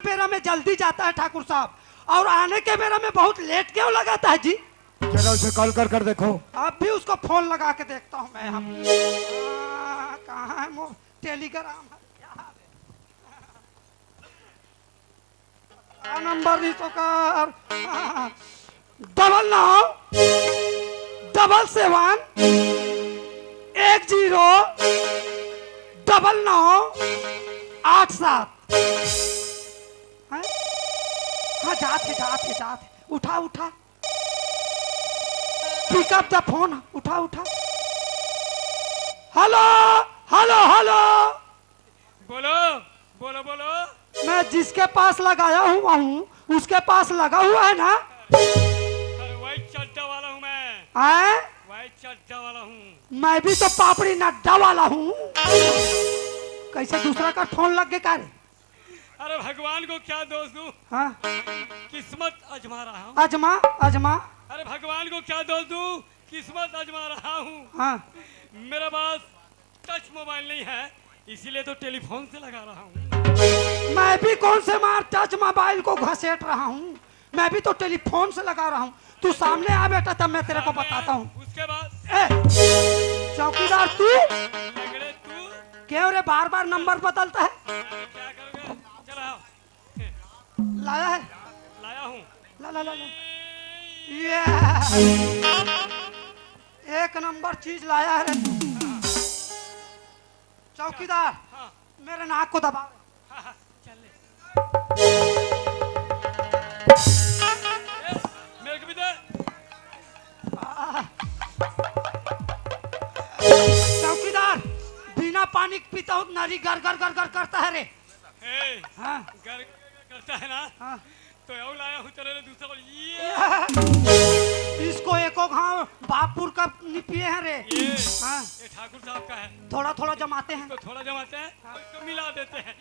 बेरा में जल्दी जाता है ठाकुर साहब, और आने के बेरा में बहुत लेट क्यों लगाता है जी? जरा उसे कॉल कर कर देखो। अब भी उसको फोन लगा के देखता हूँ मैं यहाँ। कहाँ है वो टेलीग्राम है? नंबर नहीं तो कर 9977109987। हाँ जाते उठा पिकअप द फोन, उठा। हेलो हेलो हेलो, बोलो। मैं जिसके पास लगाया हुआ हूँ उसके पास लगा हुआ है ना? अरे वही चड्डा वाला हूँ मैं। वही चड्डा वाला हूँ मैं भी तो पापड़ी नड्डा वाला हूँ। कैसे दूसरा का फोन लग गया रे? अरे भगवान को क्या दोष दूं? हाँ किस्मत आजमा रहा हूँ। अजमा। अरे भगवान को क्या दोष दूं? किस्मत आजमा रहा हूँ। हाँ मेरे पास टच मोबाइल नहीं है, इसीलिए तो टेलीफोन से लगा रहा हूँ। मैं भी कौन से मार टच मोबाइल को घसेट रहा हूँ, मैं भी तो टेलीफोन से लगा रहा हूँ। तू सामने आ बेटा, तब मैं तेरे को बताता हूँ। उसके बाद चौकीदार तू क्यों रे बार बार नंबर बदलता है? क्या करोगे? चलो आओ। लाया है? लाया हूँ। ला। ये एक नंबर चीज लाया है रे तू। चौकीदार हाँ। मेरे नाक को दबा। हाँ, चल ले। मेरे को भी दे। चौकीदार बिना पानी पीता हूँ नारी गर करता है रे। हाँ घर करता है ना? हाँ तो यो लाया हूँ तेरे लिए दूसरा को। इसको एको घाव बापुर का निपिए हैं रे। हाँ ये ठाकुर साहब का है। थोड़ा जमाते हैं। तो थोड़ा जमाते हैं, तो मिला देते हैं।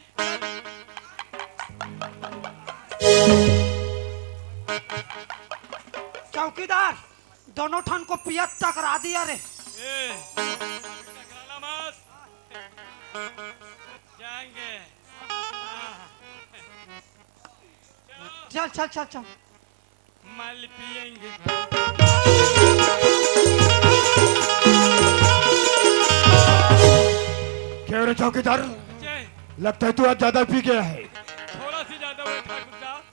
चौकीदार दोनों ठन को पियत टकरा दिया रे। टकराना मत, जाएंगे। चल मल पिएंगे। क्या रे चौकीदार, लगता है तू आज ज्यादा पी गया है। थोड़ा सी ज्यादा हुआ ठाकुर साहब।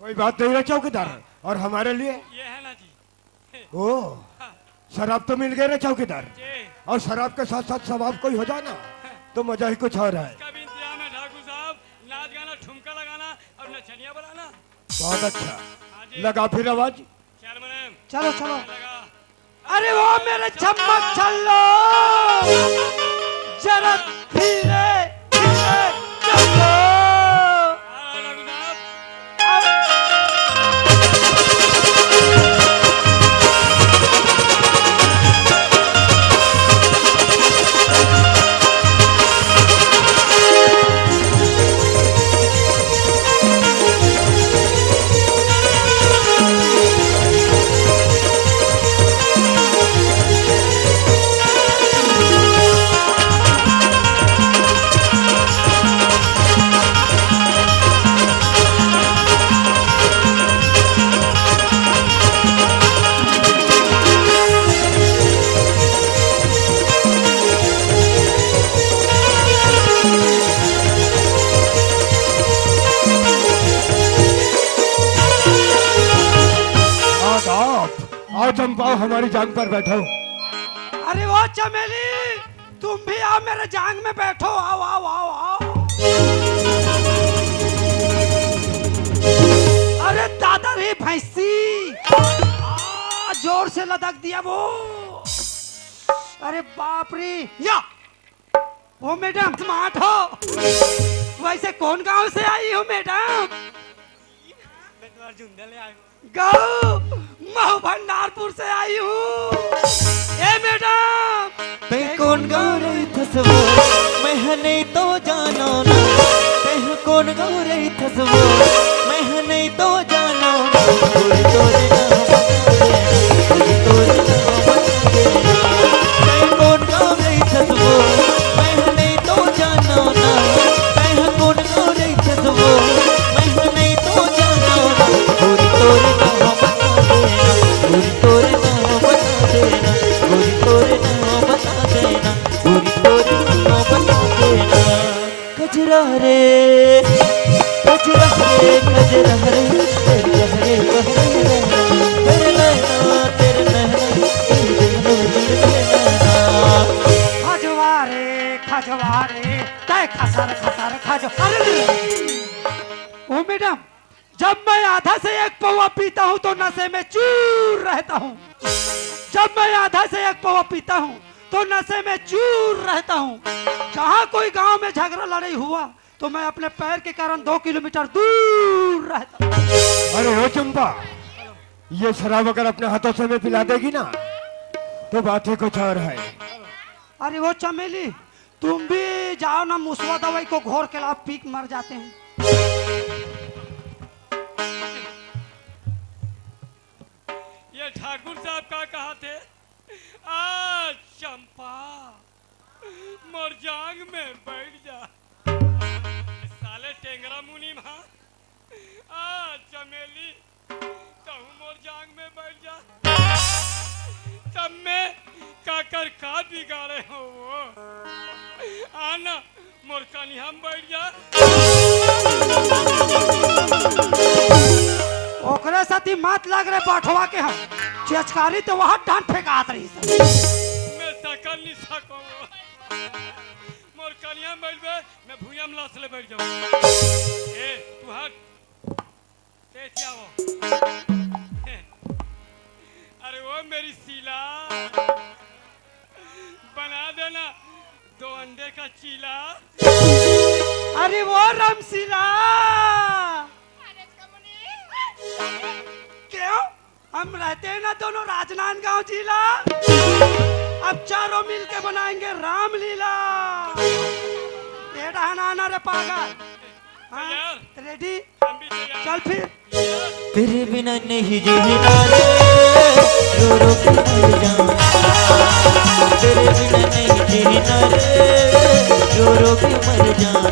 कोई बात नहीं रे चौकीदार, और हमारे लिए ये है ना जी। ओ शराब तो मिल गए रे चौकीदार, जी। और शराब के साथ साथ शबाब कोई हो जाए ना तो मजा ही कुछ और है। इसका भी इंतजाम है ठाकुर साहब। नाच गाना, ठुमका लगाना और नचनिया बनाना। बहुत अच्छा, हाँ जी। लगा फिर आवाज। चल मने चलो लगा। अरे वो मेरे चम्मच चलो जरा धीरे चलो। ठाकुर साहब आओ चंपाओ, हमारी जांग पर बैठो। अरे वो चमेली तुम भी आओ मेरे जांग में बैठो। आओ। अरे दादा रे भैंसी, जोर से लदक दिया वो। अरे बाप रे या वो मैडम स्मार्ट हो। वैसे कौन गांव से आई हो मैडम? गाँव महू भंडारपुर से आई हूँ। ए मैडम तै कौन गाँव रही थसवो मैं नहीं तो जानो ना। तै कौन गाँव रही थसवो मैं नहीं तो जानो ना। तै कौन गाँव रही थसवो मैं नहीं तो जानो ना। तै कौन गाँव रही थसवो कजरा रे कजरा रे तेरे गहरे गहरे नैना तेरे नैना तेरे नैना खजवारे तय खसर खसर खज अरे ओ मैडम, जब मैं आधा से एक पौवा पीता हूँ तो नशे में चूर रहता हूँ। जब मैं आधा से एक पौवा पीता हूँ तो नशे में चूर रहता हूँ। जहाँ कोई गांव में झगड़ा लड़ाई हुआ तो मैं अपने पैर के कारण 2 किलोमीटर दूर रहता हूँ। अरे हो चंपा, ये शराब अगर अपने हाथों से में पिला देगी ना तो बात ही कुछ और है। अरे वो चमेली, तुम भी जाओ ना, मुसवा दवाई को घोर के लाओ, पीक मर जाते हैं। ये ठाकुर साहब का कहा थे, आज चंपा मोर जांग में बैठ जा। साले टेंगरा मुनि मां, आज चमेली कहूँ मोर जांग में बैठ जा। तब मैं काकर का बिगाड़े हो वो, आना मोर कनिया में बैठ जा। ओकरे साथी मत लग रहे बाठवा के हम चेचकारी तो वहां डांट फेंकात रही सब। मैं सकल नहीं सको मोर कनिया में बैठ बे, मैं भूया में लसले बैठ जाऊं। ए तू हट, तेज आओ। अरे वो मेरी सीला, बना देना 2 अंडे का चीला। अरे वो रमसीला, क्यों हम रहते हैं ना दोनों राजनांदगांव जिला, अब चारों मिल के बनाएंगे रामलीला। ये रहना रे पागल। हाँ, रेडी, हम भी तैयार। चल फिर। तेरे बिना नहीं जीना रे रो रो के मर जाऊं। तेरे बिना नहीं जीना रे रो रो के मर जाऊं।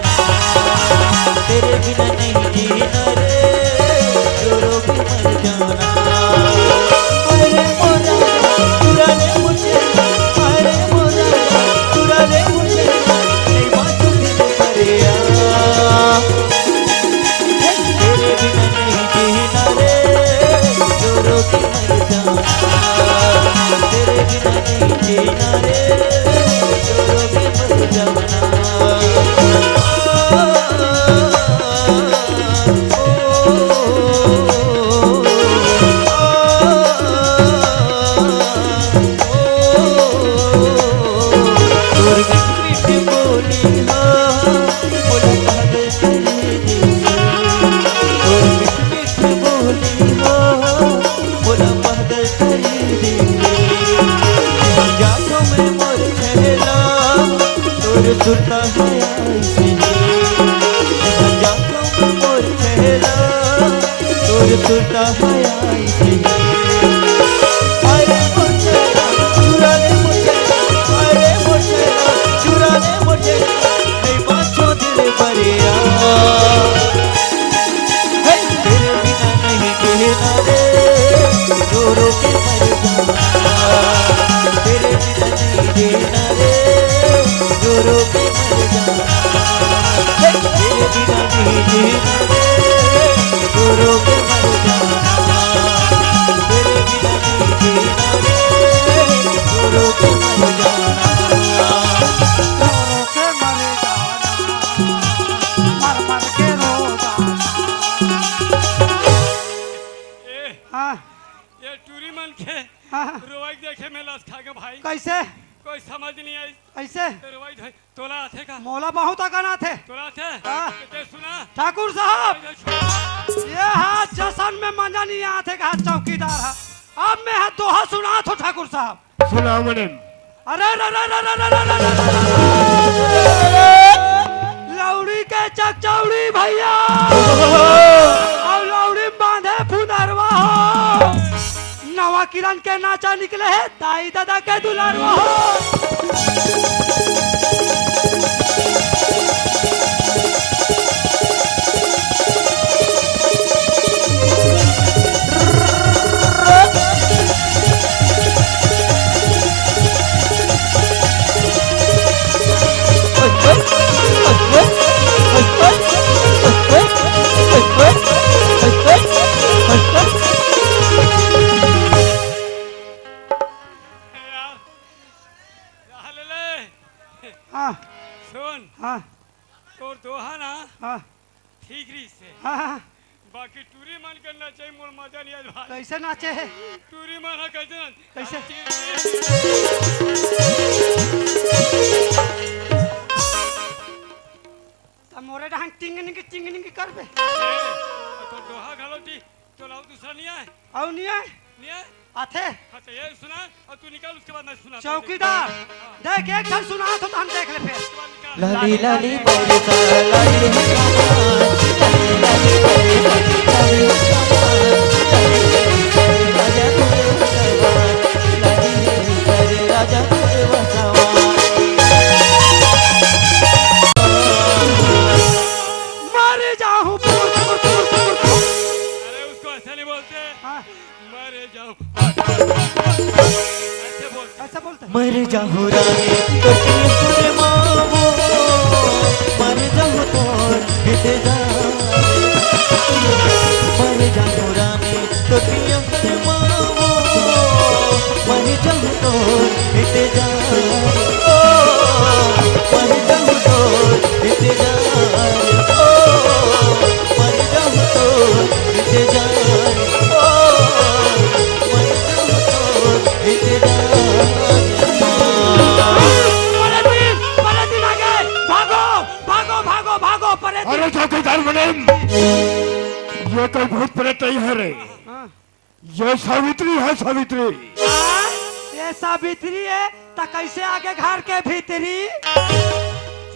तेरे बिना नहीं जीना रे रो रो के मर जाना। अरे मोरा चुरा ले मुझे, अरे मोरा चुरा ले मुझे, नहीं बातों दिल भरिया। तेरे बिना नहीं जीना रे रो रो के मर जाना। तेरे बिना नहीं जीना रे रो रो के मर जाना। सुनता है ऐसे जातों में मोर चेहरा तोर सुनता है ऐसे। अरे मुझे चुरा ले मुझे, अरे मुझे चुरा ले मुझे, नहीं बातों दिल भरिया। तेरे बिना नहीं जीना रे रो रो के मर जाना। तेरे बिना नहीं जीना रे रो रो के मर जाना। तेरे बिना नहीं जीना रे रो रो के मर जाना। तेरे बिना नहीं जीना रे रो रो के मर जाना। रो के मर जाना, मर मर के रो जाना। ए हाँ, ये टूरी मन के हाँ, रोवाई देखे में लस खा के भाई, कैसे कोई समझ नहीं आई। ऐसे रोवाई धोई तोला आथे का, मौला बहुत अगना थे। तोला आथे हाँ। ते सुना। ठाकुर साहब, ये हाथ जसन में मंजा नहीं आते का चौकीदार है। अब मैं हाथ दोहा सुना तो ठाकुर साहब। सुनाओ मैडम। अरे लौड़ी के चकचौड़ी भैया, और लौड़ी में बांधे फुनरवा हो, नवा किरण के नाचा निकले है दाई दादा के दुलारवा हो। ठीक रही से हाँ हाँ बाकी टूरी मान करना चाहिए मोर मजा नहीं आज भाई कैसे नाचे है टूरी माना कैसे ना कैसे? तब मोरे डांग टिंग कर बे तो दोहा घालो थी तो लाओ दूसरा नहीं आए औ नहीं है नहीं आए आथे हाँ तो ये सुना और तू निकाल उसके बाद मैं सुना चौकीदार देख एक ढंग सुना तो हम देख ले फिर लाली लाली बरसा लाली लाली लाली बरसा लाली राजा तुझे बसवा लाली राजा तुझे बसवा मर जाऊं अरे उसको ऐसे नहीं बोलते हाँ मरे जाऊं ऐसे बोलते ऐसा बोलते मर जाऊं रानी तो तुझे मावो मर जाऊं तो इंतजार मर जाऊं रानी तो तुझे मावो मर जाऊं तो इंतजार ओ मर जाऊं तो इंतजार ओ मर जाऊं तो इंतजार ओ मर जाऊं तो पलट आगे भागो भागो भागो भागो पलट अरे चौकीदार मुनीम ये कोई भूत प्रेत नहीं है रे हाँ ये सावित्री है सावित्री ये सावित्री है तो कैसे आगे घर के भीतरी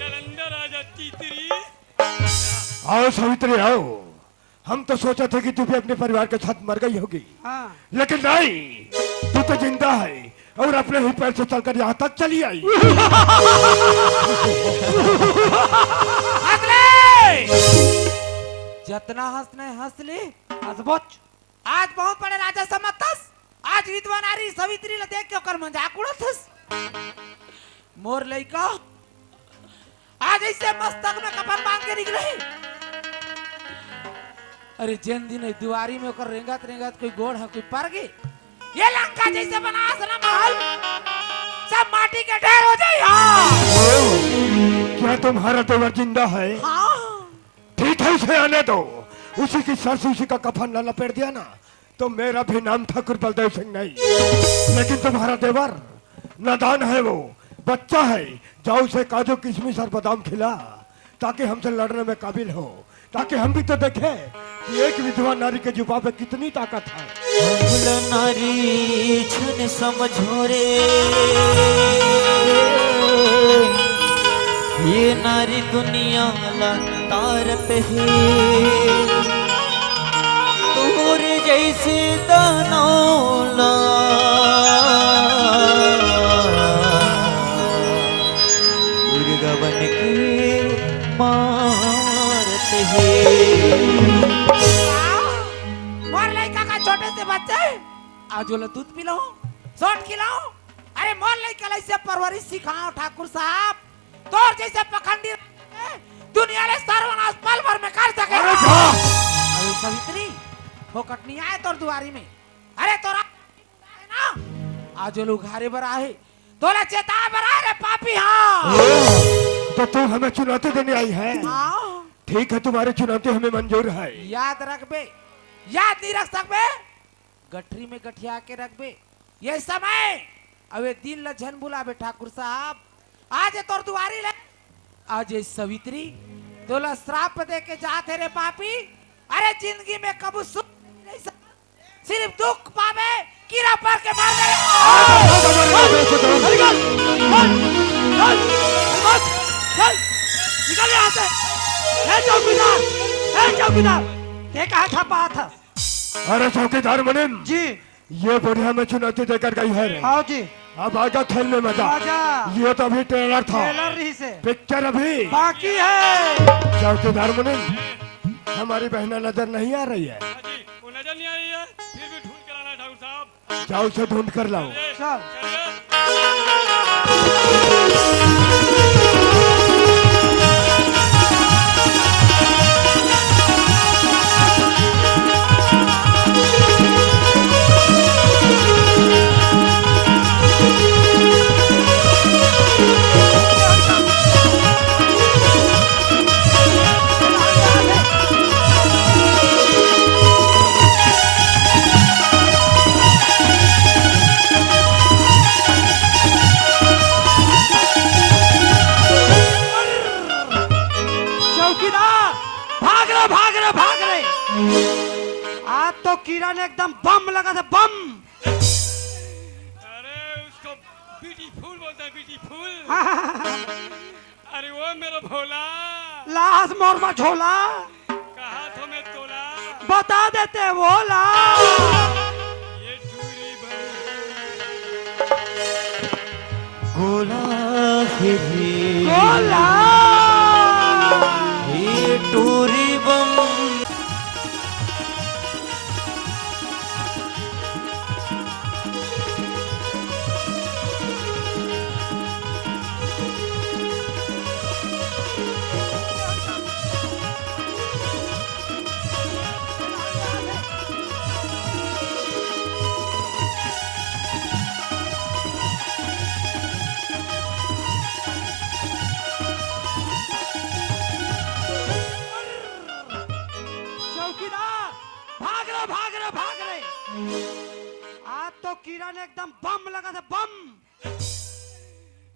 चलंदर राजा तीतरी आओ सावित्री आओ हम तो सोचा थे कि तू भी अपने परिवार के साथ मर गई होगी हाँ लेकिन नहीं तू तो जिंदा है और अपने ही पैर से चलकर यहाँ तक चली आई जितना हंसने हंस ली अजबोच आज बहुत बड़े राजा समझतस आज विधवा नारी सवित्री ले देख के ओकर मजाक उड़ातस मोर लइका आज ऐसे मस्तक में कफन बांध के निकले अरे जन दिन दुआरी में ओकर रेंगत रेंगत कोई गोड़ है कोई पर गई ये लंका जैसे बना ना महल सब माटी के ढेर हो जाए क्या तुम्हारा देवर जिंदा है हाँ ठीक है उसे आने दो उसी की सर से उसी का कफन न लपेट दिया ना तो मेरा भी नाम ठाकुर बलदेव सिंह नहीं लेकिन तुम्हारा देवर नादान है वो बच्चा है जाओ उसे काजू किशमिश और बादाम खिला ताकि हमसे लड़ने में काबिल हो ताकि हम भी तो देखें कि एक विधवा नारी के जुबा पे कितनी ताकत है भूल नारी छन समझो रे ये नारी दुनिया ला तारत है तोरे जैसे दानौला दुर्गवन के मारत है मोर लड़का का छोटे से बच्चे आज वाला दूध पिलाओ शॉट खिलाओ अरे मोर लड़का ऐसे परवरिश सिखाओ ठाकुर साहब तोर जैसे पखंडी दुनिया ले सर्वनाश पल भर में कर सके अरे जा! अरे सवित्री फोकट नहीं आए तोर दुआरी में अरे तोरा ना आज लोग घारे बर आए तोला चेता बर आए रे पापी हाँ तो तू हमें चुनौती देने आई है हाँ ठीक है तुम्हारी चुनौती हमें मंजूर है याद रखबे याद नहीं रख सकबे गठरी में गठिया के रखबे ये समय अबे दिन लझन बुलाबे ठाकुर साहब आज तोर दुआरी ले आज ये सवित्री तोला श्राप दे के जाते रे पापी अरे जिंदगी में कबू सुख नहीं सिर्फ दुख पावे कीड़ा पर के मार दे निकल यहाँ से चौकीदार ये कहा था पा था अरे चौकीदार मुनीम जी ये बुढ़िया में चुनौती देकर गई है रे। आओ जी अब आजा खेल में मजा आजा। ये तो अभी ट्रेलर था टेलर रही से पिक्चर अभी बाकी है चौकीदार मुनीम हमारी बहना नजर नहीं आ रही है हाजी वो नजर नहीं आ रही है फिर भी ढूंढ कर आना है ठाकुर साहब जाओ उसे ढूंढ कर लाओ चलिए, चल। भाग रे। आज तो किरण एकदम बम लगा था, बम। अरे उसको ब्यूटीफुल बोलता है, ब्यूटीफुल। अरे वो मेरा भोला, लाश मोरमा झोला, कहा तो मैं तोला, बता देते बोला। ये चूरी बहू। गोला फिरी बोला ये टूरी बम चौकीदार, भाग रे। आज तो किरण एकदम बम लगा था, बम।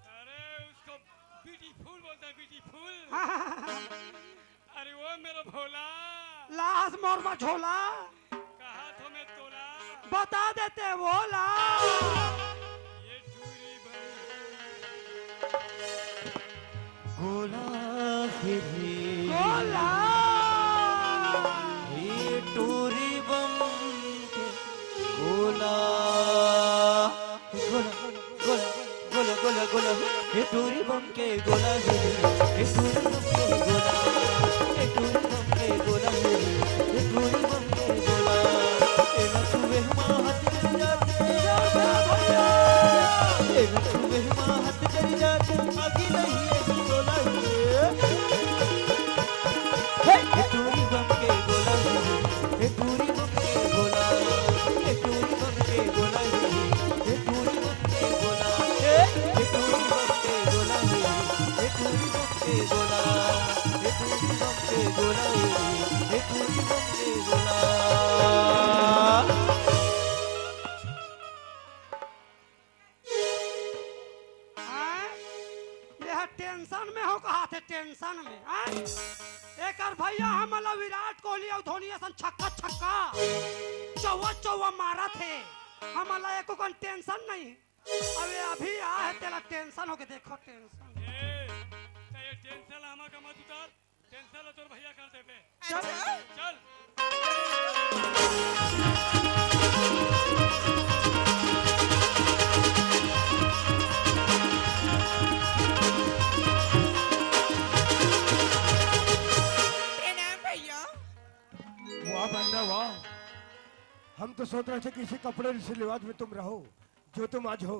अरे उसको ब्यूटीफुल बोलता है, ब्यूटीफुल। अरे वो मेरा भोला, लाश मोरमा झोला, कहा तो मैं तोला, बता देते बोला। ये चूरी बहू। गोला फिरी बोला ये टूरी बम के गोला गोला गोला गोला गोला गोला ये टूरी बम के गोला फिरी ये टूरी बम के गोला ये टूरी बम के गोला फिरी ये टूरी बम के गोला ये न छुए मां हाथ चली जाते ये न छुए मां हाथ चली जाते आगे नहीं है गोला ये टूरी बम के गोला ये टूरी बम के गोला ये टूरी बम के गोला ये टूरी बम के गोला ये टूरी बम के गोला ये टूरी बम के गोला ये टूरी बम के गोला ये टूरी बम के गोला यह टेंशन में हो, कहा थे टेंशन में। एक भैया हमला विराट कोहली और धोनी असन छक्का चौवा मारा थे। हमला एको कौन टेंशन नहीं। अबे अभी आ है तेरा टेंशन हो के, देखो टेंशन। ए, तो ये टेंशन हमा का मत उतार, टेंशन है तोर भैया कर दे पे। चल चल। वाह बहना वाह। हम तो सोच रहे थे कि इसी कपड़े से लिबास में तुम रहो जो तुम आज हो।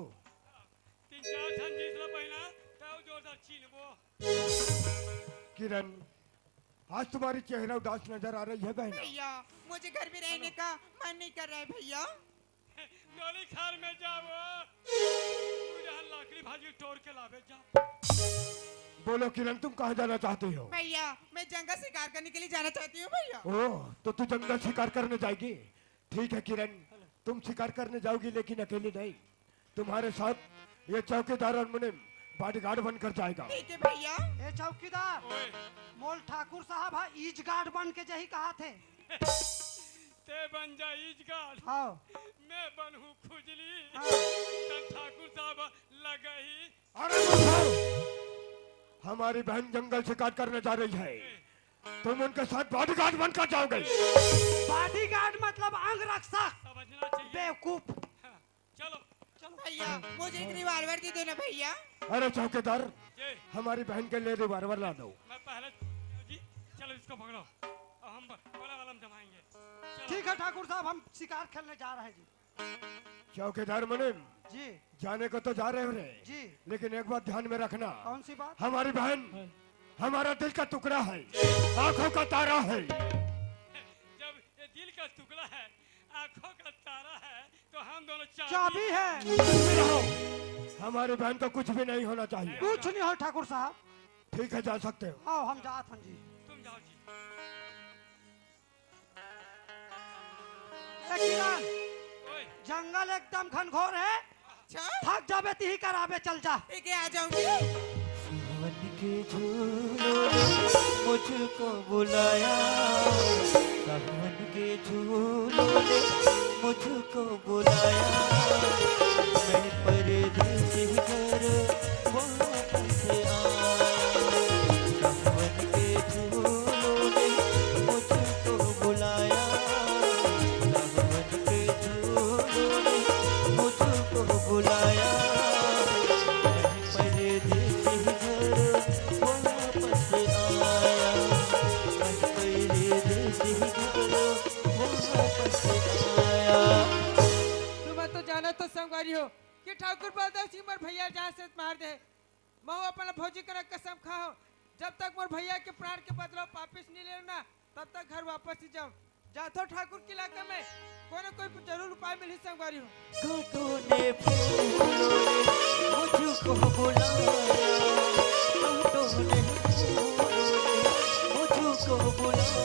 3-4 ठन जीत ला पहिना, तो जोरदार छीनबो। किरण, आज तुम्हारी चेहरा उदास नजर आ रही है बहन। भैया मुझे घर में रहने का मन नहीं कर रहा है भैया। नौली खार में जाओ, पूरा लाकड़ी भाजी तोड़ के लावे जा। बोलो किरण, तुम कहाँ जाना चाहती हो? भैया मैं जंगल शिकार करने के लिए जाना चाहती हूँ भैया। ओह, तो तू जंगल शिकार करने जाएगी? ठीक है किरण, तुम शिकार करने जाओगी लेकिन अकेली नहीं। तुम्हारे साथ ये चौकीदार और मुनिम बॉडीगार्ड बनकर जाएगा। ठीक है भैया। ए चौकीदार, ओए, मोल ठाकुर साहब हा ईज गार्ड बन के जही कहा थे। ते बन जा ईजगार, हाँ मैं बनहूँ खुजली। हाँ। तन ठाकुर साहब लगही। अरे मुझे, हमारी बहन जंगल शिकार करने जा रही है, तुम उनके साथ बॉडीगार्ड बनकर जाओगे। बॉडीगार्ड मतलब अंग रक्षक। समझना चाहिए। बेवकूफ। हाँ, चलो भैया मुझे एक रिवॉल्वर दे देना भैया। अरे चौकीदार, ये हमारी बहन के लिए रिवॉल्वर ला दो। मैं पहले जी, चलो इसको पकड़ो और हम बड़ा वाला में जमाएंगे। चलो। ठीक है ठाकुर साहब, हम शिकार खेलने जा रहे हैं जी। चौकीदार मुनिम, जी जाने को तो जा रहे हो रे, जी। लेकिन एक बात ध्यान में रखना, कौन सी बात? हमारी बहन हमारा दिल का टुकड़ा है, आंखों का तारा है। जब ये दिल का टुकड़ा है, आंखों का तारा है, तो हम दोनों चाबी है। रहो, हमारी बहन को कुछ भी नहीं होना चाहिए। कुछ नहीं हो ठाकुर साहब। ठीक है, जा सकते हो। आओ हम जात हन जी। तुम जाओ जी। ए किरण, ओए, जंगल एकदम घनघोर है, अच्छा थक जाबे ती ही कराबे, चल जा। ठीक है आ जाऊंगी। सुहावनी के झूलों ने मुझको बुलाया, सावन के झूलों ने मुझको बुलाया, मैं परदेसी घर वापस आया। सावन के झूलों ने मुझको बुलाया, सावन के झूलों ने मुझको बुलाया, मैं परदेसी घर वापस आया, मैं परदेसी घर वापस आया। तुम्हें तो जाना तो संगवारी हो कि ठाकुर बलदेव सिंह मोर भैया जहाँ से मार दे। मैं अपना भौजी कर कसम खाओ, जब तक मोर भैया के प्राण के बदलाव वापिस नहीं ले ना तब तक घर वापस ही जाऊं। जातो ठाकुर के इलाके में कोई ना कोई जरूर उपाय मिली संगवारी हो। कांटों ने फूलों ने मुझको बुलाया, कांटों ने फूलों ने मुझको बुलाया,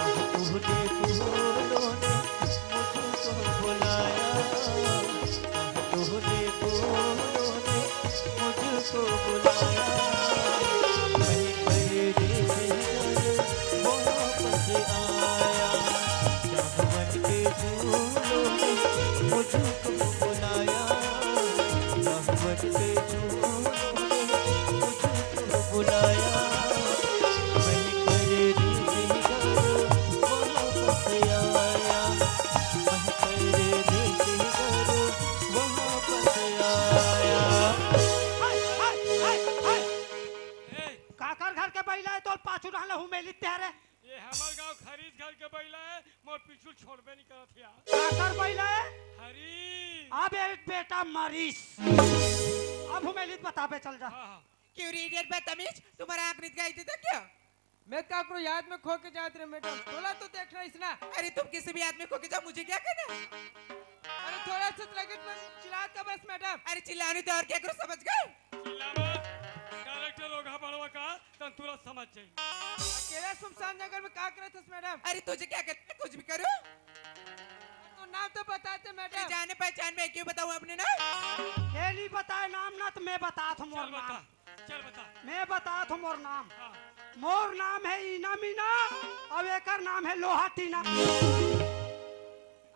कांटों ने फूलों ने मुझको बुलाया, कांटों ने फूलों ने मुझको बुलाया, मैं परदेसी घर वापस आया। सावन के झूलों ने मुझको बुलाया, सावन के झूलों ने मुझको बुलाया, मैं परदेसी घर वापस आया, मैं परदेसी घर वापस आया। ए, काकर घर के बैला है तो पाछू रहले हूँ मेली तेरे ये हमार गांव खरीद घर के बैला है, मोर पीछू छोड़बे नहीं करत हिया। काकर बैला है हरी अब एक बेटा मरीस अब हूँ मेली बताबे चल जा हाँ हाँ क्यों रे इडियट बदतमीज, तुम्हारा आंख नित गई थी तो क्या? मैं काकरो याद में खो के जात रहे मैडम, थोड़ा तो देख रहा इसना। अरे तुम किसी भी आदमी को के जाओ, मुझे क्या करना? अरे थोड़ा सा लगे तो चिल्लात का बस मैडम। अरे चिल्लाने तो और क्या करो, समझ गए? चिल्लावत डायरेक्टर रोगा बड़वा का तन तुरंत समझ जाई। अकेला शमशान नगर में का करत हस मैडम? अरे तुझे क्या कहते, कुछ भी करो। तो नाम तो बताते अरे मैडम। जाने पहचान में क्यों बताऊं अपने ना? ये नहीं बताए नाम ना तो मैं बता थू मोर चल बता नाम चल बता मैं बता थू मोर नाम हाँ मोर नाम है इना मीना और एकर नाम है लोहा टीना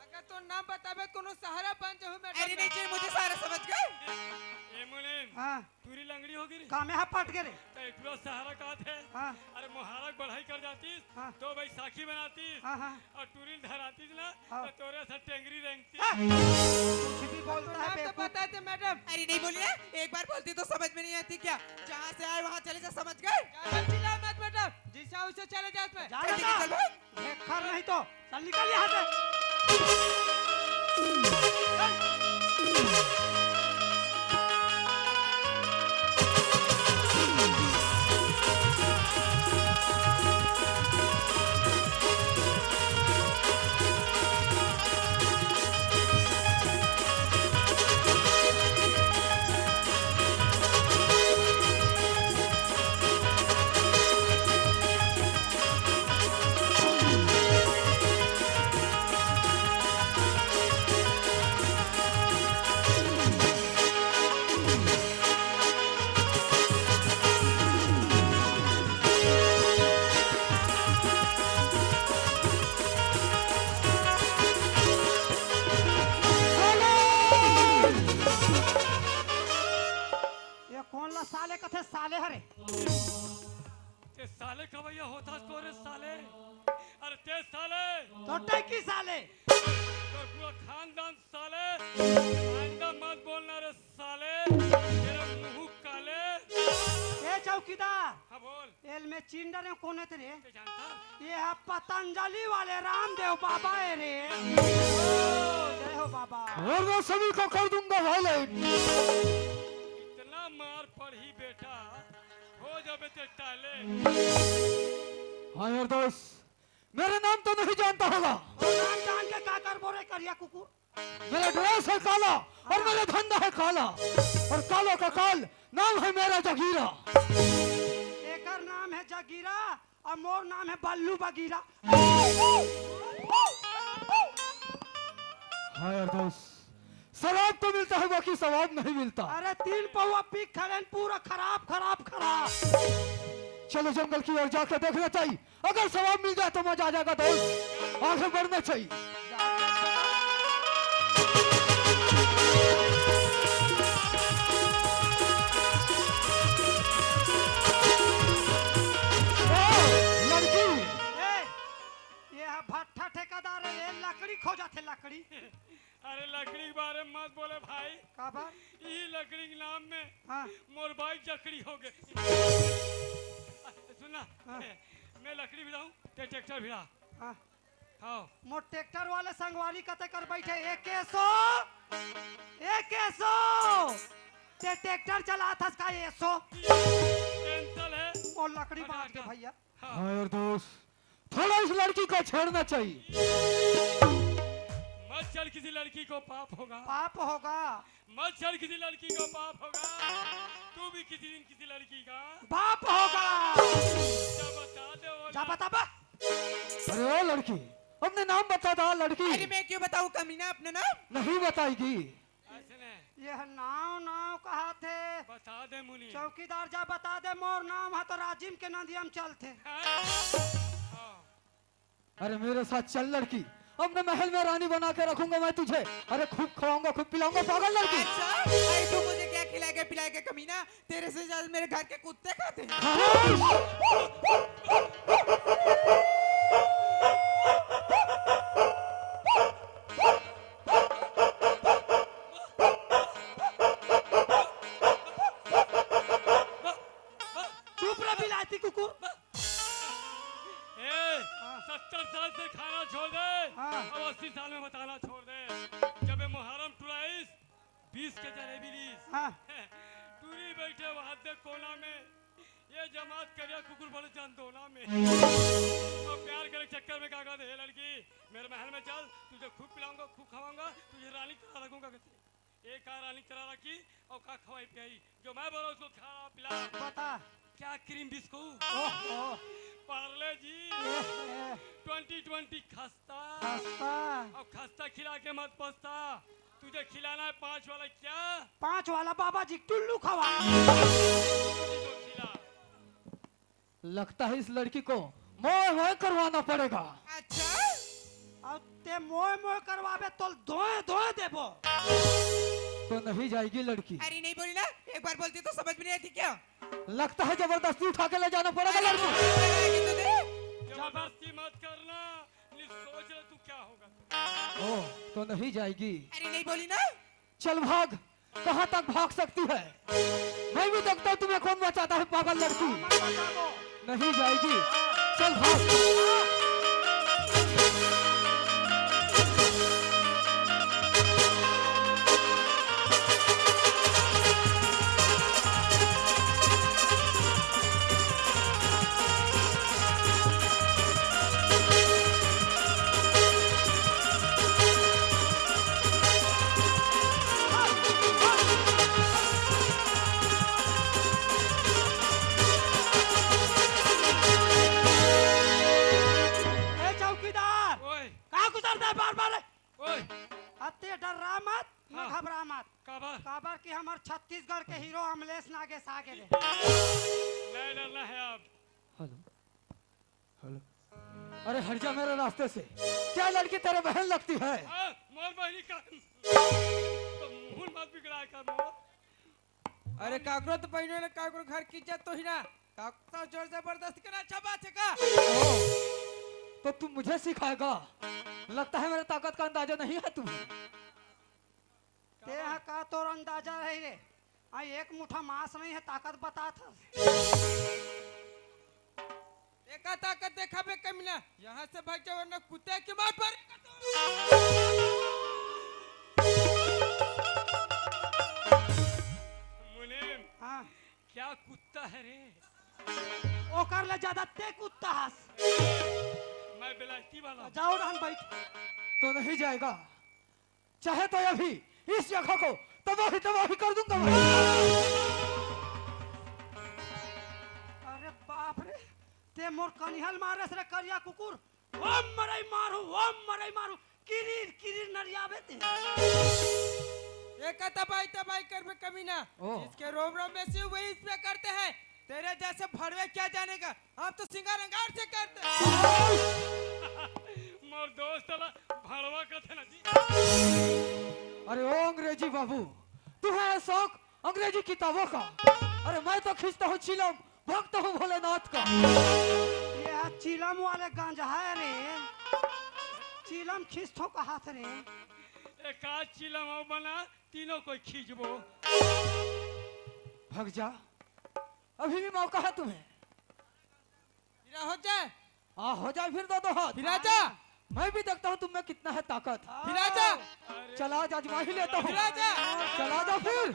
अगर तो नाम बताबे कोनो सहारा बन जाऊं मैडम। अरे नहीं चाहिए, मुझे सारा समझ गए। ए मुनीम हाँ तुरी लंगड़ी होगी रे कामे है पट गए तो इतना सहारा कहा थे। हाँ अरे मुहारक बढ़ाई कर जाती हाँ। तो भाई साखी बनाती हाँ हाँ और टूरिल धराती ना हाँ। तो तोरे से टेंगरी रेंगती। कुछ भी तो बोलता है नाम तो बेवकूफ। बताते मैडम। अरे नहीं बोली ना, एक बार बोलती तो समझ में नहीं आती क्या? जहाँ से आए वहाँ चले जा, समझ गए? ज्यादा चिल्ला मत मैडम, जिसा उसे चले जात में। जा चल, जा चल भाई। देखकर नहीं तो चल निकल यहाँ से ये कौन ला साले कथे साले हरे ते साले कवैया होता तोरे साले। अरे ते साले तो टैकी साले तो पूरा खानदान साले। आइंदा मत बोलना रे साले, तेरा मुंह काले। ये चौकीदार हाँ बोल एल में चिंडर है कौन है तेरे ते जानता ये है पतंजलि वाले रामदेव बाबा है रे ओ, जय हो बाबा और मैं सभी को कर दूंगा वायलेंट। इतना मार पड़ी बेटा हो जाबे ते टाले। हाँ यार दोस्त, मेरा नाम तो नहीं जानता होगा। ओ नाम जान के का कर बोरे करिया कुकुर मेरा ड्रेस है काला और मेरा धंधा है काला, और कालो का काल नाम है मेरा जगीरा। एकर नाम है जगीरा और मोर नाम है बल्लू बगीरा हाँ यार दोस्त, शराब तो मिलता है बाकी सवाब नहीं मिलता। अरे 3 पौवा पी खड़े पूरा खराब खराब खराब। चलो जंगल की ओर जाकर देखना चाहिए, अगर सवाब मिल जाए तो मजा आ जाएगा दोस्त, आगे बढ़ना चाहिए। लड़की ए, ये भट्ठा ठेकेदार है, ये लकड़ी खो जाते लकड़ी। अरे लकड़ी के बारे में मत बोले भाई, का बात? ई लकड़ी के नाम में हाँ मोर भाई जकड़ी हो गए। सुनना, हाँ। मैं लकड़ी भी लाऊं ते ट्रैक्टर भी ला। हाँ हाँ मोर ट्रैक्टर वाले संगवारी कते कर बैठे 100 ते ट्रैक्टर चला था का 100 कैंसल है। और लकड़ी बांट के भैया। हाँ। हाँ यार दोस्त, थोड़ा इस लड़की को छेड़ना चाहिए। मत चल किसी लड़की को पाप होगा, पाप होगा, मत चल किसी लड़की को पाप होगा। तू भी किसी दिन किसी लड़की का बाप होगा। क्या बता दे वो जा बता बा। अरे ओ लड़की, अपने नाम बता दो। लड़की अरे मैं क्यों बताऊं कमीना अपना नाम? नहीं बताएगी। ऐसे यह नाव नाव कहा थे बता दे मुनि। चौकीदार जा बता दे मोर नाम है तो राजिम के नदियम चलते। हाँ। अरे मेरे साथ चल लड़की, अपने महल में रानी बना के रखूंगा मैं तुझे। अरे खूब खवाऊंगा खूब पिलाऊंगा पागल लड़की। अच्छा, अरे तू मुझे क्या खिलाएगा पिलाएगा कमीना? तेरे से ज्यादा मेरे घर के कुत्ते खाते हैं। चुप रह बिलाती कुकुर। 70 साल से खाना छोड़ दे, हाँ। अब 80 साल में बताना छोड़ दे। जब ये मुहर्रम टुराइस 20 के जलेबी लीस हाँ टूरी बैठे वहां दे कोना में, ये जमात करिया कुकुर बड़े चंदोना में। और प्यार करे चक्कर में काका दे लड़की, मेरे महल में चल, तुझे खूब पिलाऊंगा खूब खवाऊंगा, तुझे रानी करा रखूंगा। एक का रानी करा रखी और का खवाई पिलाई, जो मैं बोला उसको खा पिला। बता। क्या क्रीम बिस्कुट, ओहो पार्ले जी, 2020 खस्ता। खस्ता। अब खस्ता खिला के मत पछता, तुझे खिलाना है 5 वाला। क्या 5 वाला बाबा जी टुल्लू खवा। तुझे खिला। लगता है इस लड़की को मोह मोह करवाना पड़ेगा। अच्छा, और ते मोय मोय करवाबे तो दोए दोए देबो। तो नहीं जाएगी लड़की। अरे नहीं बोली ना, एक बार बोलती तो समझ में नहीं आती क्या? लगता है जबरदस्ती उठा के ले जाना पड़ेगा लड़की। लगाएगी तो दे। जबरदस्ती मत करना, नहीं सोच रहे तू क्या होगा। ओह, तो नहीं जाएगी। अरे नहीं बोली ना। चल भाग, कहाँ तक भाग सकती है? मैं भी देखता हूँ तुम्हें कौन बचाता है पागल लड़की। मत बताबो। नहीं जाएगी, चल भाग। ए चौकीदार ओए कहाँ गुजरता है बार बार? ओए अते डरा मत न हाँ। घबरा मत। काबर काबर की हमार छत्तीसगढ़ के हीरो अमलेश नागेश आगे ले। नहीं डरना है अब। हेलो हेलो, अरे हट जा मेरे रास्ते से। क्या लड़की तेरे बहन लगती है? मोर बहनी का तो मुंह मत बिगड़ा कर मोर। अरे काकरो तो पहले ना काकरो घर की इज्जत तो ही ना। काकरो जोर जबरदस्ती करना अच्छा बात है का? ओह, तो तुम मुझे सिखाएगा? लगता है मेरे ताकत का अंदाजा नहीं है तुम्हें। ते है का तोर अंदाजा रही रे। आई एक मुठा मांस नहीं है ताकत बता था। देखा ताकत देखा बे कमीना, यहाँ से भाग जा वरना कुत्ते की मार पर। मुनीम हाँ क्या कुत्ता है रे? ओकर ले ज्यादा ते कुत्ता हस। मैं बेलायती वाला। जाओ रहन बैठ। तो नहीं जाएगा, चाहे तो अभी इस जगह को तबाही तबाही कर दूंगा मैं। अरे बाप रे, ते मोर कनिहल मारे से रे करिया कुकुर। ओम मरई मारू किरीर किरीर नरियाबे ते। एक तबाही तबाही कर में कमी ना, ओह। इसके रोम रोम में से वही इस पे करते हैं। तेरे जैसे भड़वे क्या जानेगा, हम तो सिंगार अंगार से करते हैं। मोर दोस्त ला भड़वा कथे ना जी। अरे ओ अंग्रेजी बाबू, तू है शौक अंग्रेजी किताबों का। अरे मैं तो खींचता हूँ चिलम, भक्त हूँ भोलेनाथ का। ये चिलम वाले गांजा है रे, चिलम खिस्तो का हाथ रे। एक आध चिलम और बना तीनों को खींचबो। भाग जा, अभी भी मौका है तुम्हें। फिर हो जाए, हाँ हो जाए फिर दो हाथ। फिर आजा, मैं भी देखता हूँ तुम में कितना है ताकत। फिर आजा, चला आज आजमा ही लेता हूँ। फिर आजा। चला जा फिर।